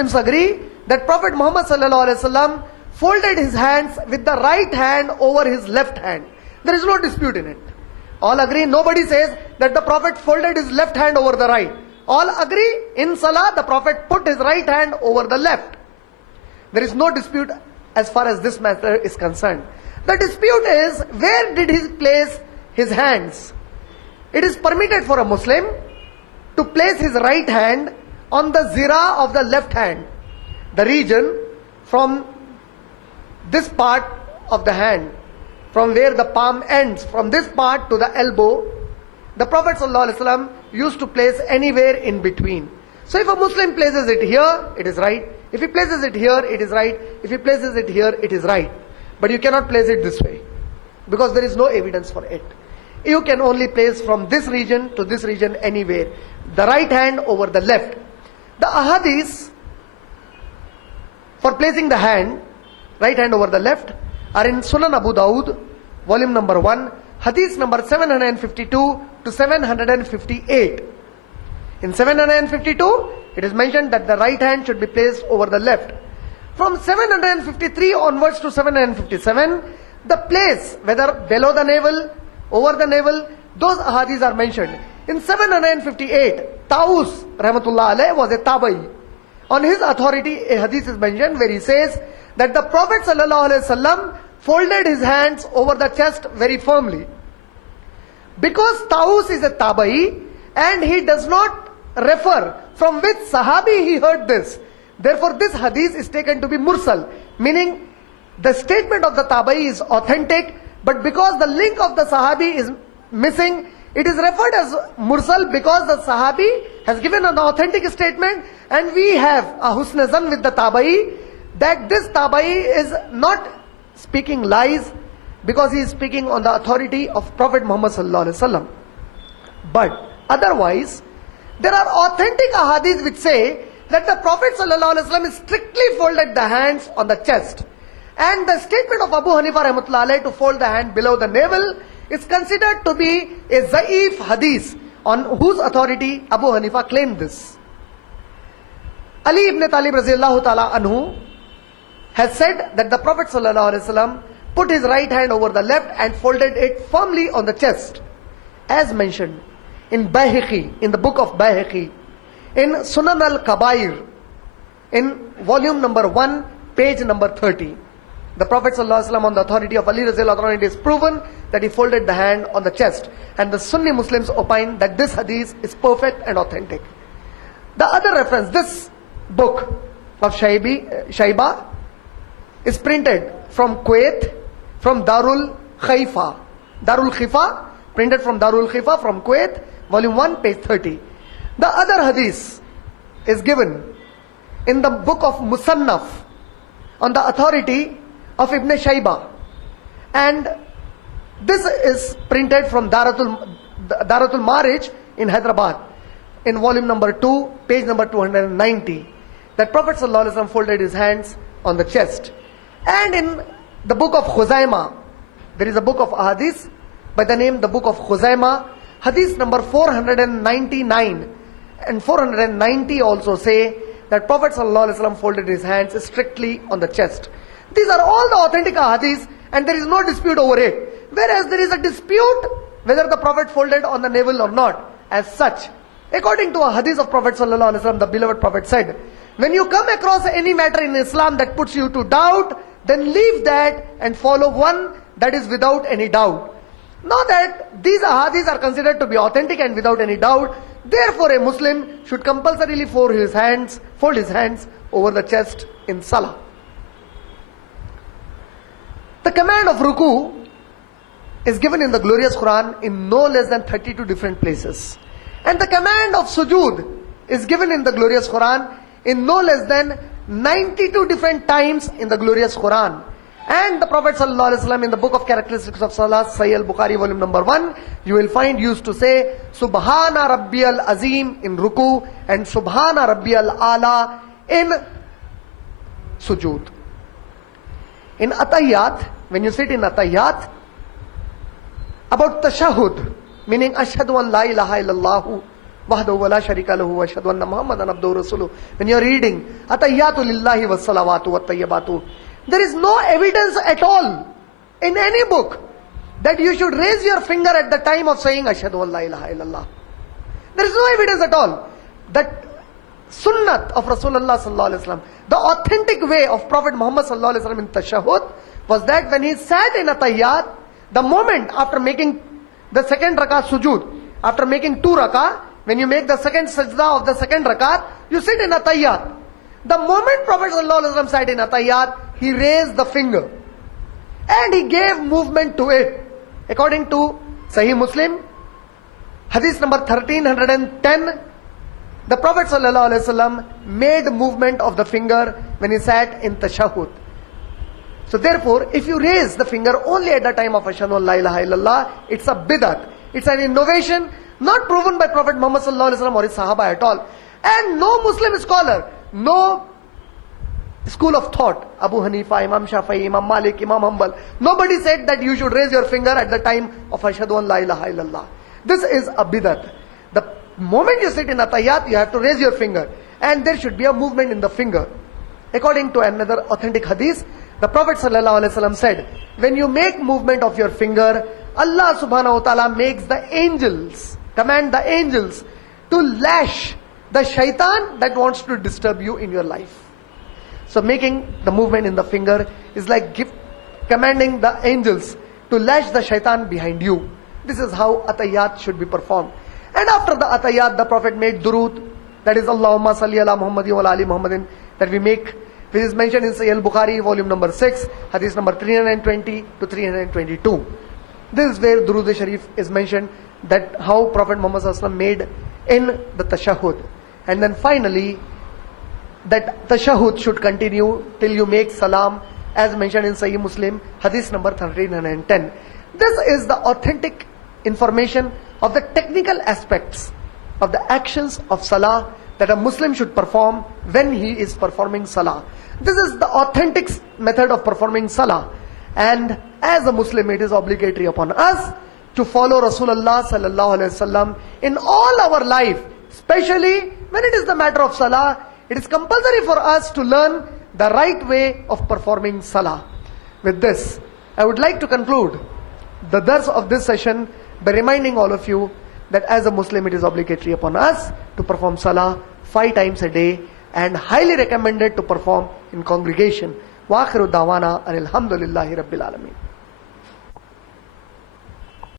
Muslims agree that Prophet Muhammad sallallahu alaihi wasallam folded his hands with the right hand over his left hand. There is no dispute in it. All agree. Nobody says that the Prophet folded his left hand over the right. All agree in Salah the Prophet put his right hand over the left. There is no dispute as far as this matter is concerned. The dispute is where did he place his hands? It is permitted for a Muslim to place his right hand on the zira of the left hand, the region from this part of the hand, from where the palm ends, from this part to the elbow. The Prophet ﷺ used to place anywhere in between. So if a Muslim places it here, it is right. If he places it here, it is right. If he places it here, it is right. But you cannot place it this way, because there is no evidence for it. You can only place from this region to this region anywhere. The right hand over the left. The ahadith for placing the hand, right hand over the left, are in Sunan Abu Dawud, volume number 1, hadith number 752 to 758. In 752, it is mentioned that the right hand should be placed over the left. From 753 onwards to 757, the place, whether below the navel, over the navel, those ahadiths are mentioned. In 758, Taus Rahmatullah alayh was a Tabai. On his authority, a hadith is mentioned where he says that the Prophet sallallahu alaihi wasallam folded his hands over the chest very firmly. Because Taus is a Tabai and he does not refer from which Sahabi he heard this, therefore this hadith is taken to be mursal, meaning the statement of the Tabai is authentic, but because the link of the Sahabi is missing, it is referred as mursal because the Sahabi has given an authentic statement and we have a husn zan with the Tabai that this Tabai is not speaking lies because he is speaking on the authority of Prophet Muhammad sallallahu alaihi wasallam. But otherwise, there are authentic ahadith which say that the Prophet sallallahu alaihi wasallam strictly folded the hands on the chest. And the statement of Abu Hanifa rahmatullah alayh to fold the hand below the navel is considered to be a zaif hadith on whose authority Abu Hanifa claimed this. Ali ibn Talib raziyallahu ta'ala anhu has said that the Prophet sallallahu alaihi wasallam put his right hand over the left and folded it firmly on the chest, as mentioned in Bayhaqi, in the book of Bayhaqi, in Sunan al-Kabair, in volume number 1, page number 30. The Prophet ﷺ on the authority of Ali Raziyallahu anhu, it is proven that he folded the hand on the chest. And the Sunni Muslims opine that this hadith is perfect and authentic. The other reference, this book of Shaiba is printed from Kuwait, from Darul Khifa. Darul Khifa, printed from Darul Khifa from Kuwait, volume 1, page 30. The other hadith is given in the book of Musannaf on the authority of Ibn Shaiba, and this is printed from Daratul Marij in Hyderabad in volume number 2, page number 290, that Prophet ﷺ folded his hands on the chest. And in the book of Khuzaimah, there is a book of ahadith by the name the book of Khuzaimah, hadith number 499 and 490 also say that Prophet ﷺ folded his hands strictly on the chest. These are all the authentic ahadiths and there is no dispute over it. Whereas there is a dispute whether the Prophet folded on the navel or not as such. According to a hadith of Prophet sallallahu alaihi wasallam, the beloved Prophet said, when you come across any matter in Islam that puts you to doubt, then leave that and follow one that is without any doubt. Now that these ahadiths are considered to be authentic and without any doubt, therefore a Muslim should compulsorily fold his hands over the chest in Salah. The command of ruku is given in the glorious Quran in no less than 32 different places. And the command of sujood is given in the glorious Quran in no less than 92 different times in the glorious Quran. And the Prophet ﷺ in the book of characteristics of Salah, Sahih al-Bukhari, volume number 1, you will find used to say, Subhana Rabbiyal Azim in ruku and Subhana Rabbiyal Ala in sujood. In Atayyat, when you sit in Atayyat, about tashahud, meaning Ashhadu an la ilaha illallah wahdahu wa la sharika lahu wa ashhadu anna Muhammadan abduhu wa rasuluhu. When you are reading Atayyatu lillahi was salawatu wa tayyibatu, there is no evidence at all in any book that you should raise your finger at the time of saying ashhadu an la ilaha illallah. There is no evidence at all. That sunnat of Rasulullah sallallahu alaihi wasallam, the authentic way of Prophet Muhammad sallallahu alaihi wasallam in tashahhud, was that when he sat in atayyat, the moment after making the second rakat sujood, after making 2 rakah, when you make the second sajda of the second rakat, you sit in atayyat. The moment Prophet sallallahu alaihi wasallam sat in atayyat, he raised the finger and he gave movement to it. According to Sahih Muslim, hadith number 1310, the Prophet ﷺ made movement of the finger when he sat in tashahhud. So therefore, if you raise the finger only at the time of Ashhadu an la ilaha illallah, it's a bidat. It's an innovation not proven by Prophet Muhammad ﷺ or his Sahaba at all. And no Muslim scholar, no school of thought, Abu Hanifa, Imam Shafi'i, Imam Malik, Imam Hanbal, nobody said that you should raise your finger at the time of Ashhadu an la ilaha illallah. This is a bidat. The moment you sit in atayyat, you have to raise your finger, and there should be a movement in the finger. According to another authentic hadith, the Prophet ﷺ said, when you make movement of your finger, Allah subhanahu wa ta'ala makes the angels, command the angels to lash the shaitan that wants to disturb you in your life. So making the movement in the finger is like commanding the angels to lash the shaitan behind you. This is how atayyat should be performed. And after the atayyat, the Prophet made durood, that is Allahumma salli ala Muhammadin wa ala ali Muhammadin, that we make, which is mentioned in Sahih al-Bukhari, volume number 6, hadith number 320 to 322. This is where durood sharif is mentioned, that how Prophet Muhammad sallallahu alaihi wasallam made in the tashahhud. And then finally, that tashahhud should continue till you make salam, as mentioned in Sahih Muslim, hadith number 1310. This is the authentic information of the technical aspects of the actions of salah that a Muslim should perform when he is performing salah. This is the authentic method of performing salah. And as a Muslim, it is obligatory upon us to follow Rasulullah sallallahu alaihi wasallam in all our life, especially when it is the matter of salah. It is compulsory for us to learn the right way of performing salah. With this, I would like to conclude the dars of this session by reminding all of you that as a Muslim, it is obligatory upon us to perform salah 5 times a day, and highly recommended to perform in congregation. Wa akhiru dawana alhamdulillahi rabbil alamin.